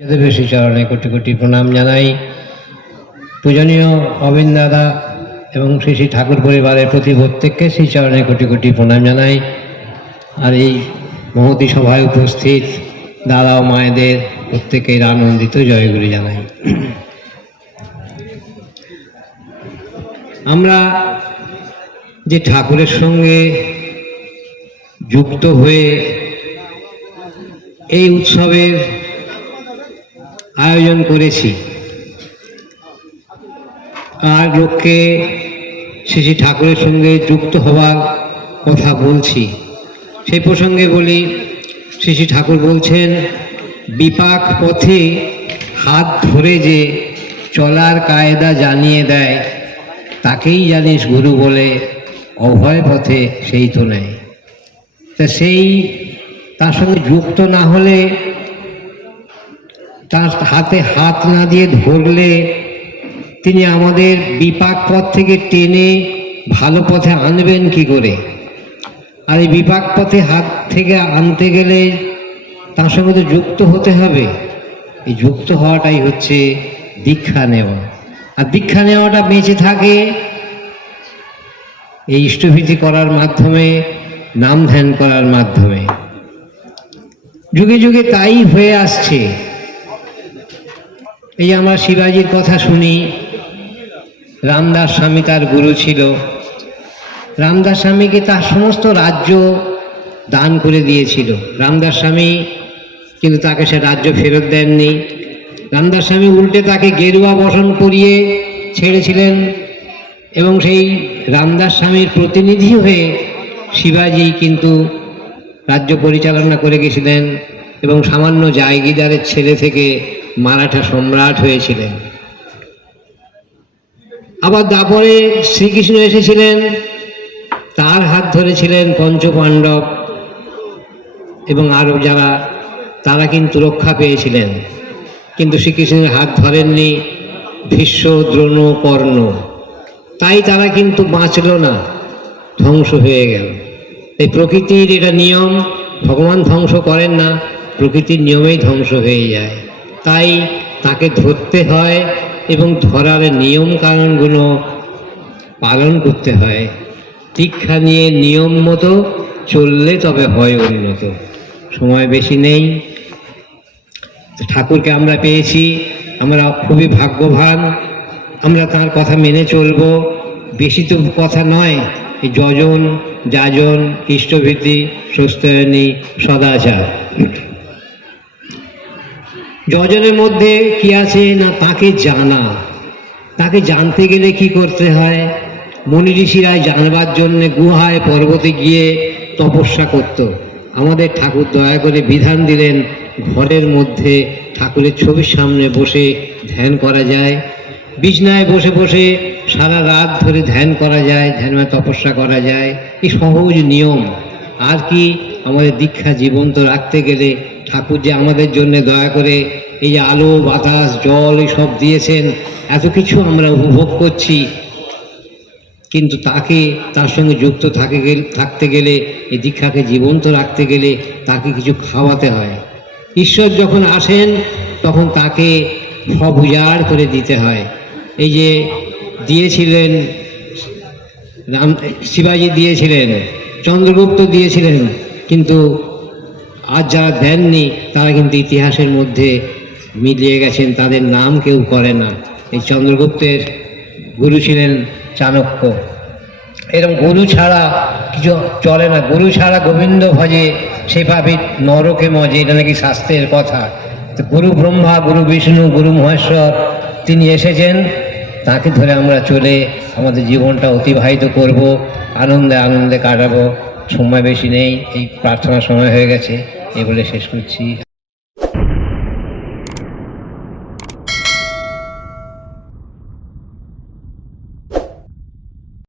বেশি চরণে কোটি কোটি প্রণাম জানাই। পূজনীয় অবিন দাদা এবং শ্রী শ্রী ঠাকুর পরিবারের প্রতি প্রত্যেককে সেই চরণে কোটি কোটি প্রণাম জানাই। আর এই মহতি সভায় উপস্থিত দাদা ও মায়েদের প্রত্যেকের আনন্দিত জয়গুলি জানাই। আমরা যে ঠাকুরের সঙ্গে যুক্ত হয়ে এই উৎসবের আয়োজন করেছি। আর লোককে শ্রী ঠাকুরের সঙ্গে যুক্ত হওয়ার কথা বলছি। সেই প্রসঙ্গে বলি, শ্রী ঠাকুর বলছেন, বিপাক পথে হাত ধরে যে চলার কায়দা জানিয়ে দেয়, তাকেই জানিস গুরু বলে, অভয় পথে সেই তো নেয় তা সেই, তার সঙ্গে যুক্ত না হলে তার হাতে হাত না দিয়ে ধরলে তিনি আমাদের বিপাক পথ থেকে টেনে ভালো পথে আনবেন কি করে? আর এই বিপাক পথে হাত থেকে আনতে গেলে তার সঙ্গে তো যুক্ত হতে হবে। এই যুক্ত হওয়াটাই হচ্ছে দীক্ষা নেওয়া। আর দীক্ষা নেওয়াটা বেঁচে থাকে এই ইষ্টভীতি করার মাধ্যমে, নাম ধ্যান করার মাধ্যমে। যুগে যুগে তাই হয়ে আসছে। এই আমরা শিবাজির কথা শুনি। রামদাস স্বামী তার গুরু ছিল। রামদাস স্বামীকে তার সমস্ত রাজ্য দান করে দিয়েছিল। রামদাস স্বামী কিন্তু তাকে সে রাজ্য ফেরত দেননি। রামদাস স্বামী উল্টে তাকে গেরুয়া বসন করিয়ে ছেড়েছিলেন এবং সেই রামদাস স্বামীর প্রতিনিধি হয়ে শিবাজি কিন্তু রাজ্য পরিচালনা করে গেছিলেন এবং সামান্য জায়গিদারের ছেলে থেকে মারাঠা সম্রাট হয়েছিলেন। আবার তারপরে শ্রীকৃষ্ণ এসেছিলেন, তার হাত ধরেছিলেন পঞ্চপাণ্ডব এবং আরও যারা, তারা কিন্তু রক্ষা পেয়েছিলেন। কিন্তু শ্রীকৃষ্ণের হাত ধরেননি ভীষ্ম, দ্রোণ, কর্ণ। তাই তারা কিন্তু বাঁচল না, ধ্বংস হয়ে গেল। এই প্রকৃতির এটা নিয়ম, ভগবান ধ্বংস করেন না, প্রকৃতির নিয়মেই ধ্বংস হয়ে যায়। তাই তাকে ধরতে হয় এবং ধরার নিয়ম কারণগুলো পালন করতে হয়। দীক্ষা নিয়ে নিয়ম মতো চললে তবে হয় উন্নত। সময় বেশি নেই। ঠাকুরকে আমরা পেয়েছি। আমরা খুবই ভাগ্যবান। আমরা তার কথা মেনে চলবো। বেশি তো কথা নয়। যজন, যাজন, ইষ্টভীতি, সুস্থয়নী, সদাচার। যজনের মধ্যে কি আছে না তাকে জানা? তাকে জানতে গেলে কি করতে হয়? মনি ঋষিরা জানবার জন্যে গুহায় পর্বতে গিয়ে তপস্যা করত। আমাদের ঠাকুর দয়া করে বিধান দিলেন, ঘরের মধ্যে ঠাকুরের ছবির সামনে বসে ধ্যান করা যায়। বিছনায় বসে বসে সারা রাত ধরে ধ্যান করা যায়, ধ্যান তপস্যা করা যায়। এই সহজ নিয়ম। আর কি আমাদের দীক্ষা জীবন্ত রাখতে গেলে ঠাকুর যে আমাদের জন্য দয়া করে এই যে আলো, বাতাস, জল সব দিয়েছেন। এত কিছু আমরা উপভোগ করছি। কিন্তু তাকে, তার সঙ্গে যুক্ত থাকে থাকতে গেলে, এই দীক্ষাকে জীবন্ত রাখতে গেলে তাকে কিছু খাওয়াতে হয়। ঈশ্বর যখন আসেন, তখন তাকে সব উজাড় করে দিতে হয়। এই যে দিয়েছিলেন, রাম, শিবাজি দিয়েছিলেন, চন্দ্রগুপ্ত দিয়েছিলেন, কিন্তু আজ যারা দেননি, তারা কিন্তু ইতিহাসের মধ্যে মিলিয়ে গেছেন, তাদের নাম কেউ করে না। এই চন্দ্রগুপ্তের গুরু ছিলেন চাণক্য। এরকম গুরু ছাড়া কিছু চলে না। গুরু ছাড়া গোবিন্দ ভজে সে সেভাবে নরকে মজে, এটা নাকি শাস্ত্রের কথা। তো গুরু ব্রহ্মা, গুরু বিষ্ণু, গুরু মহেশ্বর, তিনি এসেছেন, তাকে ধরে আমরা চলে আমাদের জীবনটা অতিবাহিত করব, আনন্দে আনন্দে কাটাবো। সময় বেশি নেই, এই প্রার্থনার সময় হয়ে গেছে। এগুলো শেষ করছি।